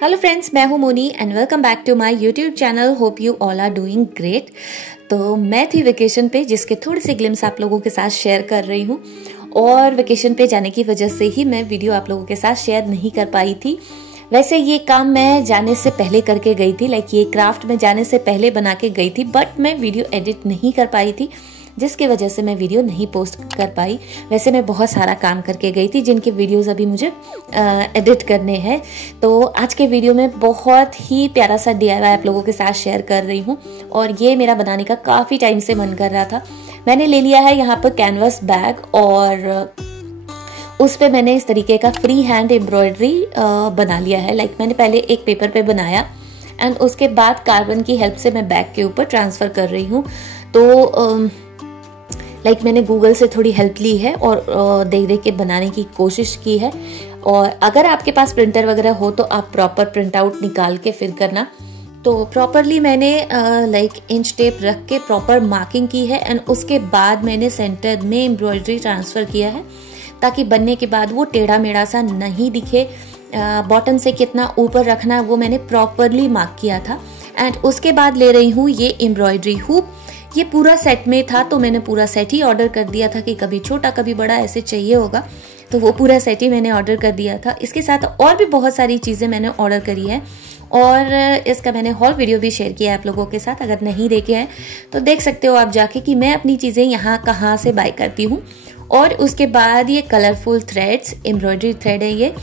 Hello friends, मैं हूं Moni and welcome back to my YouTube channel. Hope you all are doing great. तो मैं थी वेकेशन पे, जिसके थोड़े से ग्लिम्स आप लोगों के साथ शेयर कर रही हूं। और वेकेशन पे जाने की वजह से ही मैं वीडियो आप लोगों के साथ शेयर नहीं कर पाई थी। वैसे ये काम मैं जाने से पहले करके गई थी, लाइक ये क्राफ्ट मैं जाने से पहले बना के गई थी, बट मैं वीडियो एडिट नहीं कर पाई थी, जिसकी वजह से मैं वीडियो नहीं पोस्ट कर पाई। वैसे मैं बहुत सारा काम करके गई थी, जिनके वीडियोस अभी मुझे एडिट करने हैं। तो आज के वीडियो में बहुत ही प्यारा सा DIY आप लोगों के साथ शेयर कर रही हूँ। और ये मेरा बनाने का काफ़ी टाइम से मन कर रहा था। मैंने ले लिया है यहाँ पर कैनवस बैग, और उस पे मैंने इस तरीके का फ्री हैंड एम्ब्रॉयडरी बना लिया है। लाइक मैंने पहले एक पेपर पे बनाया एंड उसके बाद कार्बन की हेल्प से मैं बैग के ऊपर ट्रांसफ़र कर रही हूँ। तो लाइक मैंने गूगल से थोड़ी हेल्प ली है और देख देख के बनाने की कोशिश की है। और अगर आपके पास प्रिंटर वगैरह हो तो आप प्रॉपर प्रिंट आउट निकाल के फिर करना। तो प्रॉपरली मैंने लाइक इंच टेप रख के प्रॉपर मार्किंग की है एंड उसके बाद मैंने सेंटर में एम्ब्रॉयडरी ट्रांसफ़र किया है, ताकि बनने के बाद वो टेढ़ा मेढ़ा सा नहीं दिखे। बॉटम से कितना ऊपर रखना है वो मैंने प्रॉपरली मार्क किया था। एंड उसके बाद ले रही हूँ ये एम्ब्रॉयडरी हुक। ये पूरा सेट में था, तो मैंने पूरा सेट ही ऑर्डर कर दिया था कि कभी छोटा कभी बड़ा ऐसे चाहिए होगा, तो वो पूरा सेट ही मैंने ऑर्डर कर दिया था। इसके साथ और भी बहुत सारी चीज़ें मैंने ऑर्डर करी है और इसका मैंने हॉल वीडियो भी शेयर किया है आप लोगों के साथ। अगर नहीं देखे हैं तो देख सकते हो आप जाके कि मैं अपनी चीज़ें यहाँ कहाँ से बाय करती हूँ। और उसके बाद ये कलरफुल थ्रेड्स, एम्ब्रॉयडरी थ्रेड है ये,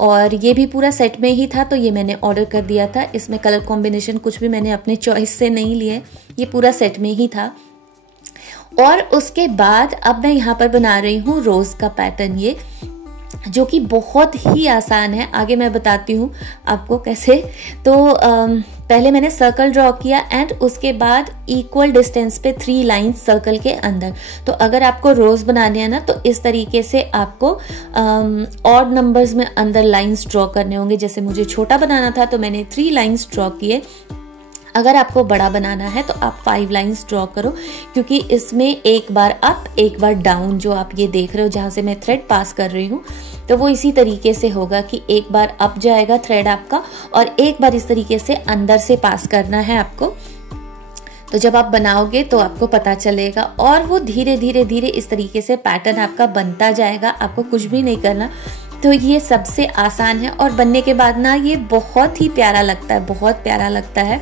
और ये भी पूरा सेट में ही था, तो ये मैंने ऑर्डर कर दिया था। इसमें कलर कॉम्बिनेशन कुछ भी मैंने अपने चॉइस से नहीं लिए, ये पूरा सेट में ही था। और उसके बाद अब मैं यहाँ पर बना रही हूँ रोज़ का पैटर्न, ये जो कि बहुत ही आसान है। आगे मैं बताती हूँ आपको कैसे। तो पहले मैंने सर्कल ड्रॉ किया एंड उसके बाद इक्वल डिस्टेंस पे 3 लाइंस सर्कल के अंदर। तो अगर आपको रोज बनाने हैं ना, तो इस तरीके से आपको ऑड नंबर्स में अंदर लाइंस ड्रॉ करने होंगे। जैसे मुझे छोटा बनाना था तो मैंने 3 लाइंस ड्रॉ किए। अगर आपको बड़ा बनाना है तो आप 5 लाइंस ड्रॉ करो, क्योंकि इसमें एक बार अप एक बार डाउन, जो आप ये देख रहे हो जहाँ से मैं थ्रेड पास कर रही हूँ, तो वो इसी तरीके से होगा कि एक बार अप जाएगा थ्रेड आपका और एक बार इस तरीके से अंदर से पास करना है आपको। तो जब आप बनाओगे तो आपको पता चलेगा और वो धीरे धीरे धीरे इस तरीके से पैटर्न आपका बनता जाएगा। आपको कुछ भी नहीं करना। तो ये सबसे आसान है और बनने के बाद ना ये बहुत ही प्यारा लगता है, बहुत प्यारा लगता है।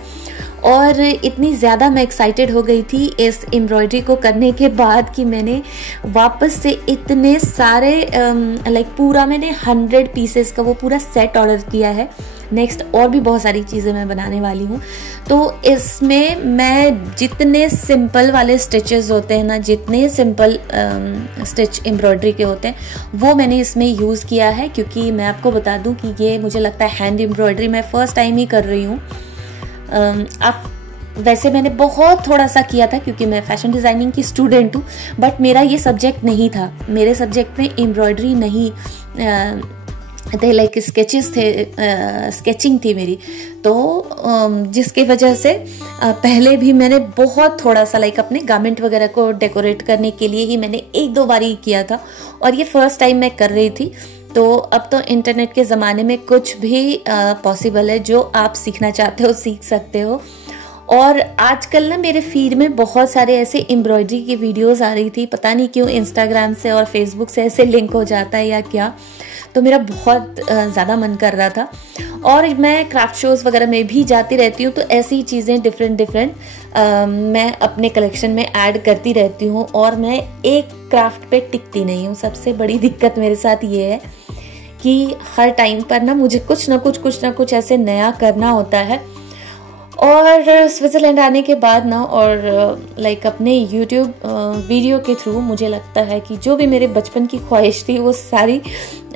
और इतनी ज़्यादा मैं एक्साइटेड हो गई थी इस एम्ब्रॉयडरी को करने के बाद कि मैंने वापस से इतने सारे लाइक पूरा मैंने 100 पीसेस का वो पूरा सेट ऑर्डर किया है। नेक्स्ट और भी बहुत सारी चीज़ें मैं बनाने वाली हूँ। तो इसमें मैं जितने सिंपल वाले स्टिचेस होते हैं ना, जितने सिंपल स्टिच एम्ब्रॉयडरी के होते हैं, वो मैंने इसमें यूज़ किया है। क्योंकि मैं आपको बता दूँ कि ये मुझे लगता है हैंड एम्ब्रॉयडरी मैं फ़र्स्ट टाइम ही कर रही हूँ। वैसे मैंने बहुत थोड़ा सा किया था क्योंकि मैं फैशन डिज़ाइनिंग की स्टूडेंट हूँ, बट मेरा ये सब्जेक्ट नहीं था। मेरे सब्जेक्ट में एम्ब्रॉयडरी नहीं थे, लाइक स्केचेस थे, स्केचिंग थी मेरी। तो जिसकी वजह से पहले भी मैंने बहुत थोड़ा सा लाइक अपने गारमेंट वगैरह को डेकोरेट करने के लिए ही मैंने 1-2 बार ही किया था, और ये फर्स्ट टाइम मैं कर रही थी। तो अब तो इंटरनेट के ज़माने में कुछ भी पॉसिबल है, जो आप सीखना चाहते हो सीख सकते हो। और आजकल ना मेरे फीड में बहुत सारे ऐसे एम्ब्रॉयडरी की वीडियोस आ रही थी, पता नहीं क्यों इंस्टाग्राम से और फेसबुक से ऐसे लिंक हो जाता है या क्या। तो मेरा बहुत ज़्यादा मन कर रहा था। और मैं क्राफ्ट शोज़ वगैरह में भी जाती रहती हूँ, तो ऐसी चीज़ें डिफरेंट मैं अपने कलेक्शन में ऐड करती रहती हूँ। और मैं एक क्राफ्ट पे टिकती नहीं हूँ। सबसे बड़ी दिक्कत मेरे साथ ये है कि हर टाइम पर ना मुझे कुछ ना कुछ ऐसे नया करना होता है। और स्विट्ज़रलैंड आने के बाद ना, और लाइक अपने यूट्यूब वीडियो के थ्रू मुझे लगता है कि जो भी मेरे बचपन की ख्वाहिश थी वो सारी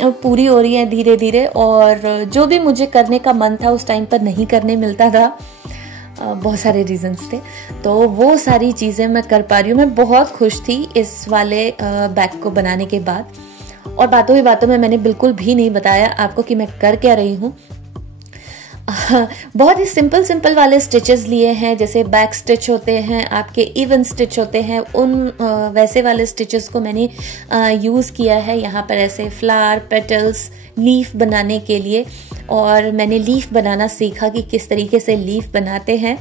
पूरी हो रही है धीरे धीरे। और जो भी मुझे करने का मन था उस टाइम पर नहीं करने मिलता था, बहुत सारे रीजंस थे, तो वो सारी चीज़ें मैं कर पा रही हूँ। मैं बहुत खुश थी इस वाले बैग को बनाने के बाद। और बातों ही बातों में मैंने बिल्कुल भी नहीं बताया आपको कि मैं कर क्या रही हूँ। बहुत ही सिंपल वाले स्टिचेस लिए हैं, जैसे बैक स्टिच होते हैं, आपके इवन स्टिच होते हैं, उन वैसे वाले स्टिचेस को मैंने यूज़ किया है यहाँ पर ऐसे फ्लावर पेटल्स लीफ बनाने के लिए। और मैंने लीफ बनाना सीखा कि किस तरीके से लीफ बनाते हैं।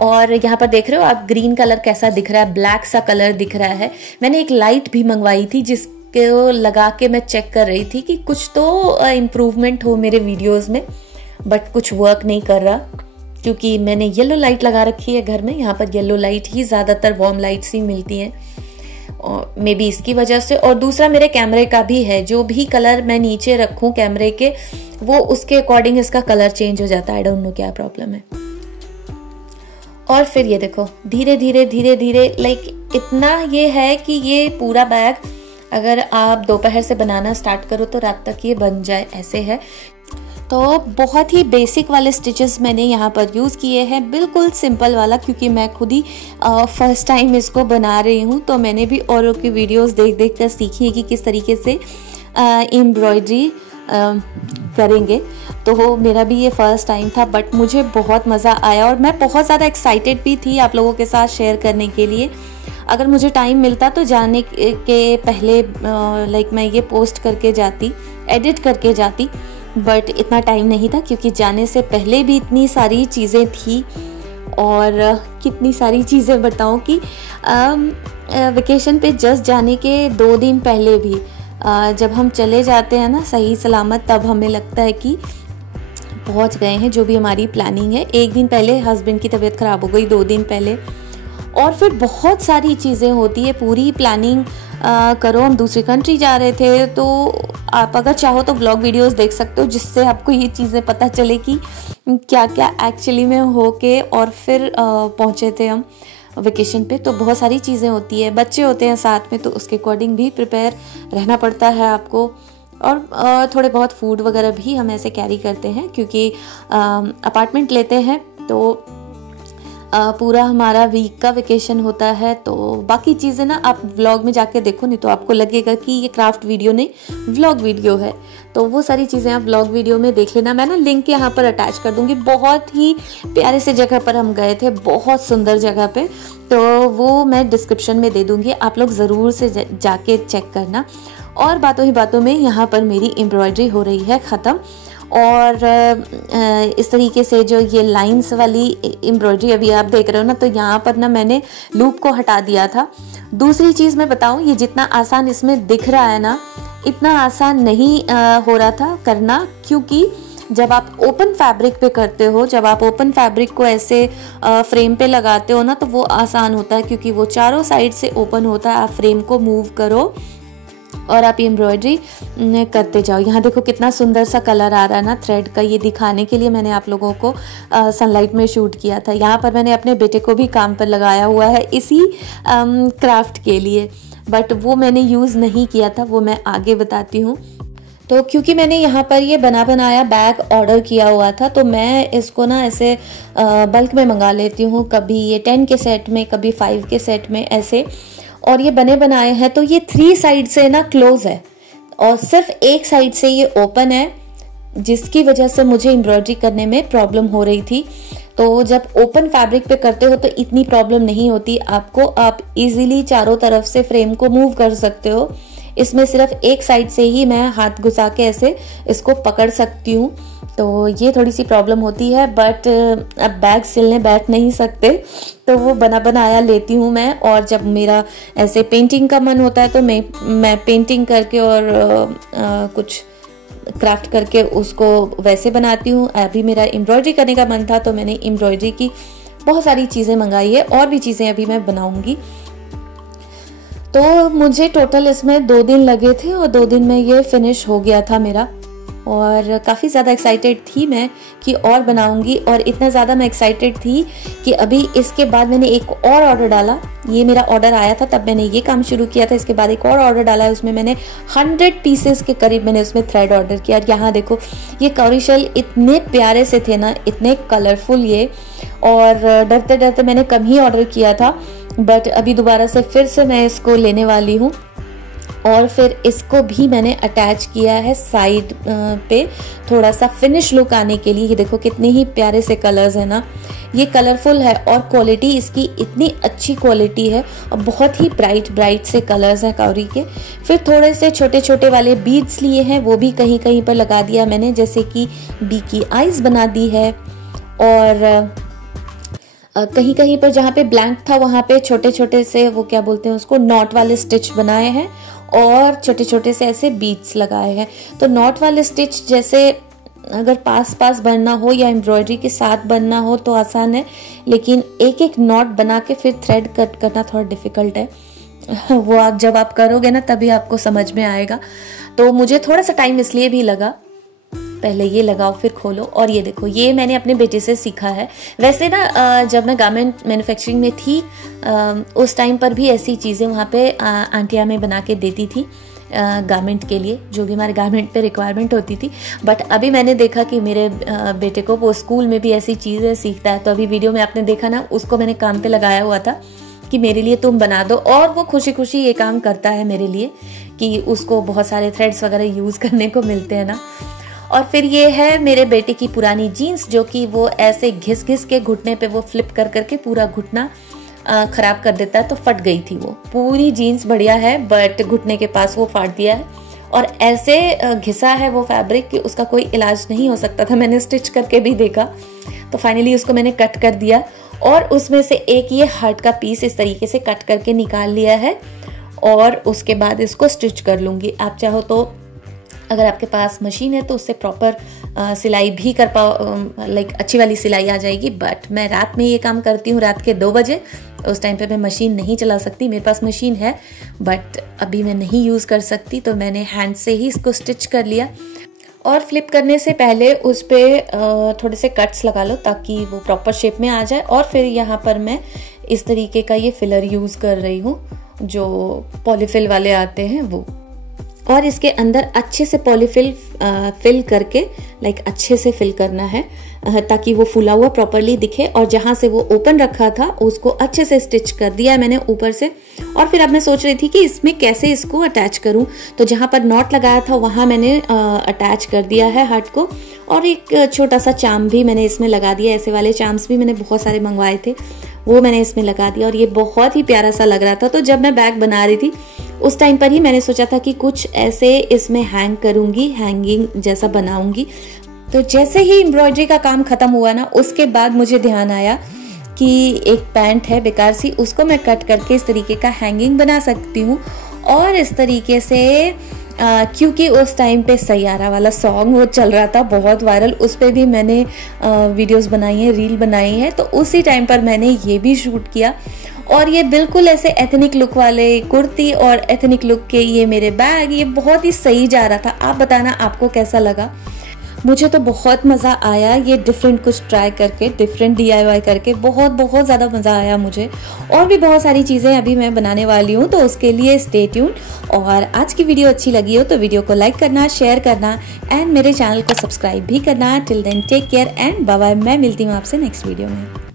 और यहाँ पर देख रहे हो आप ग्रीन कलर कैसा दिख रहा है, ब्लैक सा कलर दिख रहा है। मैंने एक लाइट भी मंगवाई थी जिसको लगा के मैं चेक कर रही थी कि कुछ तो इम्प्रूवमेंट हो मेरे वीडियोस में, बट कुछ वर्क नहीं कर रहा क्योंकि मैंने येलो लाइट लगा रखी है घर में। यहाँ पर येलो लाइट ही ज़्यादातर वार्म लाइट्स ही मिलती हैं, और मे बी इसकी वजह से। और दूसरा मेरे कैमरे का भी है, जो भी कलर मैं नीचे रखूँ कैमरे के वो उसके अकॉर्डिंग इसका कलर चेंज हो जाता है। आई डोंट नो क्या प्रॉब्लम है। और फिर ये देखो धीरे धीरे धीरे धीरे लाइक इतना ये है कि ये पूरा बैग अगर आप दोपहर से बनाना स्टार्ट करो तो रात तक ये बन जाए, ऐसे है। तो बहुत ही बेसिक वाले स्टिचेस मैंने यहाँ पर यूज़ किए हैं, बिल्कुल सिंपल वाला, क्योंकि मैं खुद ही फर्स्ट टाइम इसको बना रही हूँ। तो मैंने भी औरों की वीडियोस देख देख कर सीखी है कि किस तरीके से एम्ब्रॉयडरी करेंगे। तो मेरा भी ये फर्स्ट टाइम था, बट मुझे बहुत मज़ा आया और मैं बहुत ज़्यादा एक्साइटेड भी थी आप लोगों के साथ शेयर करने के लिए। अगर मुझे टाइम मिलता तो जाने के पहले लाइक मैं ये पोस्ट करके जाती, एडिट करके जाती, बट इतना टाइम नहीं था क्योंकि जाने से पहले भी इतनी सारी चीज़ें थी। और कितनी सारी चीज़ें बताऊं कि वेकेशन पे जस्ट जाने के 2 दिन पहले भी जब हम चले जाते हैं ना सही सलामत, तब हमें लगता है कि पहुंच गए हैं जो भी हमारी प्लानिंग है। 1 दिन पहले हस्बैंड की तबीयत ख़राब हो गई, 2 दिन पहले, और फिर बहुत सारी चीज़ें होती है। पूरी प्लानिंग करो, हम दूसरी कंट्री जा रहे थे, तो आप अगर चाहो तो व्लॉग वीडियोस देख सकते हो जिससे आपको ये चीज़ें पता चले कि क्या क्या एक्चुअली में हो के और फिर पहुँचे थे हम वेकेशन पे। तो बहुत सारी चीज़ें होती है, बच्चे होते हैं साथ में, तो उसके अकॉर्डिंग भी प्रिपेयर रहना पड़ता है आपको। और थोड़े बहुत फूड वगैरह भी हम ऐसे कैरी करते हैं क्योंकि अपार्टमेंट लेते हैं, तो पूरा हमारा वीक का वेकेशन होता है। तो बाकी चीज़ें ना आप व्लॉग में जाके देखो, नहीं तो आपको लगेगा कि ये क्राफ्ट वीडियो नहीं व्लॉग वीडियो है। तो वो सारी चीज़ें आप व्लॉग वीडियो में देख लेना। मैं ना लिंक यहाँ पर अटैच कर दूँगी। बहुत ही प्यारे से जगह पर हम गए थे, बहुत सुंदर जगह पे, तो वो मैं डिस्क्रिप्शन में दे दूँगी, आप लोग ज़रूर से जाके चेक करना। और बातों ही बातों में यहाँ पर मेरी एम्ब्रॉयडरी हो रही है ख़त्म। और इस तरीके से जो ये लाइंस वाली एम्ब्रॉयडरी अभी आप देख रहे हो ना, तो यहाँ पर ना मैंने लूप को हटा दिया था। दूसरी चीज़ मैं बताऊँ, ये जितना आसान इसमें दिख रहा है ना, इतना आसान नहीं हो रहा था करना, क्योंकि जब आप ओपन फैब्रिक पे करते हो, जब आप ओपन फैब्रिक को ऐसे फ्रेम पे लगाते हो ना, तो वो आसान होता है क्योंकि वो चारों साइड से ओपन होता है। आप फ्रेम को मूव करो और आप एम्ब्रॉयडरी करते जाओ। यहाँ देखो कितना सुंदर सा कलर आ रहा है ना थ्रेड का। ये दिखाने के लिए मैंने आप लोगों को सनलाइट में शूट किया था। यहाँ पर मैंने अपने बेटे को भी काम पर लगाया हुआ है इसी क्राफ्ट के लिए, बट वो मैंने यूज़ नहीं किया था, वो मैं आगे बताती हूँ। तो क्योंकि मैंने यहाँ पर ये बना बनाया बैग ऑर्डर किया हुआ था, तो मैं इसको ना ऐसे बल्क में मंगा लेती हूँ, कभी ये 10 के सेट में, कभी 5 के सेट में ऐसे। और ये बने बनाए हैं, तो ये 3 साइड से ना क्लोज है और सिर्फ एक साइड से ये ओपन है, जिसकी वजह से मुझे एम्ब्रॉयडरी करने में प्रॉब्लम हो रही थी। तो जब ओपन फैब्रिक पे करते हो तो इतनी प्रॉब्लम नहीं होती आपको, आप इजीली चारों तरफ से फ्रेम को मूव कर सकते हो। इसमें सिर्फ एक साइड से ही मैं हाथ घुसा के ऐसे इसको पकड़ सकती हूँ, तो ये थोड़ी सी प्रॉब्लम होती है। बट अब बैग सिलने बैठ नहीं सकते, तो वो बना बनाया लेती हूँ मैं। और जब मेरा ऐसे पेंटिंग का मन होता है तो मैं पेंटिंग करके और कुछ क्राफ्ट करके उसको वैसे बनाती हूँ। अभी मेरा एम्ब्रॉयडरी करने का मन था, तो मैंने एम्ब्रॉयडरी की बहुत सारी चीज़ें मंगाई है, और भी चीज़ें अभी मैं बनाऊँगी। तो मुझे टोटल इसमें 2 दिन लगे थे और 2 दिन में ये फिनिश हो गया था मेरा। और काफ़ी ज़्यादा एक्साइटेड थी मैं कि और बनाऊंगी, और इतना ज़्यादा मैं एक्साइटेड थी कि अभी इसके बाद मैंने एक और ऑर्डर डाला। ये मेरा ऑर्डर आया था तब मैंने ये काम शुरू किया था, इसके बाद एक और ऑर्डर डाला है, उसमें मैंने 100 पीसेस के करीब मैंने उसमें थ्रेड ऑर्डर किया। और यहाँ देखो ये कौरी शेल इतने प्यारे से थे ना, इतने कलरफुल ये, और डरते डरते मैंने कम ही ऑर्डर किया था, बट अभी दोबारा से फिर से मैं इसको लेने वाली हूँ। और फिर इसको भी मैंने अटैच किया है साइड पे थोड़ा सा फिनिश लुक आने के लिए। ये देखो कितने ही प्यारे से कलर्स है ना, ये कलरफुल है और क्वालिटी इसकी इतनी अच्छी क्वालिटी है और बहुत ही ब्राइट से कलर्स हैं काउरी के। फिर थोड़े से छोटे छोटे वाले बीड्स लिए हैं, वो भी कहीं कहीं पर लगा दिया मैंने, जैसे कि बी की आईज बना दी है। और कहीं कहीं पर जहाँ पे ब्लैंक था वहाँ पे छोटे छोटे से, वो क्या बोलते हैं उसको, नॉट वाले स्टिच बनाए हैं और छोटे छोटे से ऐसे बीड्स लगाए हैं। तो नॉट वाले स्टिच जैसे अगर पास पास बनना हो या एम्ब्रॉयडरी के साथ बनना हो तो आसान है, लेकिन एक एक नॉट बना के फिर थ्रेड कट करना थोड़ा डिफिकल्ट है। वो आप जब आप करोगे ना तभी आपको समझ में आएगा। तो मुझे थोड़ा सा टाइम इसलिए भी लगा, पहले ये लगाओ फिर खोलो। और ये देखो, ये मैंने अपने बेटे से सीखा है। वैसे ना जब मैं गारमेंट मैन्युफैक्चरिंग में थी उस टाइम पर भी ऐसी चीज़ें वहाँ पे आंटियाँ में बना के देती थी गारमेंट के लिए, जो भी हमारे गारमेंट पे रिक्वायरमेंट होती थी। बट अभी मैंने देखा कि मेरे बेटे को वो स्कूल में भी ऐसी चीज़ें सीखता है। तो अभी वीडियो में आपने देखा ना, उसको मैंने काम पे लगाया हुआ था कि मेरे लिए तुम बना दो, और वो खुशी खुशी ये काम करता है मेरे लिए कि उसको बहुत सारे थ्रेड्स वगैरह यूज़ करने को मिलते हैं ना। और फिर ये है मेरे बेटे की पुरानी जीन्स, जो कि वो ऐसे घिस घिस के घुटने पे वो फ्लिप कर करके पूरा घुटना ख़राब कर देता है। तो फट गई थी वो पूरी जीन्स, बढ़िया है बट घुटने के पास वो फाड़ दिया है और ऐसे घिसा है वो फैब्रिक कि उसका कोई इलाज नहीं हो सकता था। मैंने स्टिच करके भी देखा, तो फाइनली उसको मैंने कट कर दिया और उसमें से एक ये हार्ट का पीस इस तरीके से कट करके निकाल लिया है और उसके बाद इसको स्टिच कर लूँगी। आप चाहो तो अगर आपके पास मशीन है तो उससे प्रॉपर सिलाई भी कर पाओ, लाइक अच्छी वाली सिलाई आ जाएगी। बट मैं रात में ये काम करती हूँ, रात के 2 बजे। उस टाइम पे मैं मशीन नहीं चला सकती। मेरे पास मशीन है बट अभी मैं नहीं यूज़ कर सकती, तो मैंने हैंड से ही इसको स्टिच कर लिया। और फ्लिप करने से पहले उस पर थोड़े से कट्स लगा लो ताकि वो प्रॉपर शेप में आ जाए। और फिर यहाँ पर मैं इस तरीके का ये फिलर यूज़ कर रही हूँ, जो पॉलीफिल वाले आते हैं वो। और इसके अंदर अच्छे से पॉलीफिल फिल करके, लाइक अच्छे से फिल करना है ताकि वो फूला हुआ प्रॉपरली दिखे। और जहाँ से वो ओपन रखा था उसको अच्छे से स्टिच कर दिया है मैंने ऊपर से। और फिर अब मैं सोच रही थी कि इसमें कैसे इसको अटैच करूँ, तो जहाँ पर नॉट लगाया था वहाँ मैंने अटैच कर दिया है हार्ट को। और एक छोटा सा चार्म भी मैंने इसमें लगा दिया, ऐसे वाले चार्म्स भी मैंने बहुत सारे मंगवाए थे, वो मैंने इसमें लगा दिया और ये बहुत ही प्यारा सा लग रहा था। तो जब मैं बैग बना रही थी उस टाइम पर ही मैंने सोचा था कि कुछ ऐसे इसमें हैंग करूँगी, हैंगिंग जैसा बनाऊँगी। तो जैसे ही एम्ब्रॉयडरी का काम ख़त्म हुआ ना, उसके बाद मुझे ध्यान आया कि एक पैंट है बेकार सी, उसको मैं कट करके इस तरीके का हैंगिंग बना सकती हूँ। और इस तरीके से क्योंकि उस टाइम पे सैयारा वाला सॉन्ग वो चल रहा था बहुत वायरल, उस पर भी मैंने वीडियोस बनाई हैं, रील बनाई है। तो उसी टाइम पर मैंने ये भी शूट किया और ये बिल्कुल ऐसे एथनिक लुक वाले कुर्ती और एथनिक लुक के ये मेरे बैग, ये बहुत ही सही जा रहा था। आप बताना आपको कैसा लगा। मुझे तो बहुत मज़ा आया ये डिफरेंट कुछ ट्राई करके, डिफरेंट DIY करके बहुत ज़्यादा मज़ा आया मुझे। और भी बहुत सारी चीज़ें अभी मैं बनाने वाली हूँ, तो उसके लिए स्टे ट्यून। और आज की वीडियो अच्छी लगी हो तो वीडियो को लाइक करना, शेयर करना एंड मेरे चैनल को सब्सक्राइब भी करना। Till then take care and bye bye. मैं मिलती हूँ आपसे नेक्स्ट वीडियो में।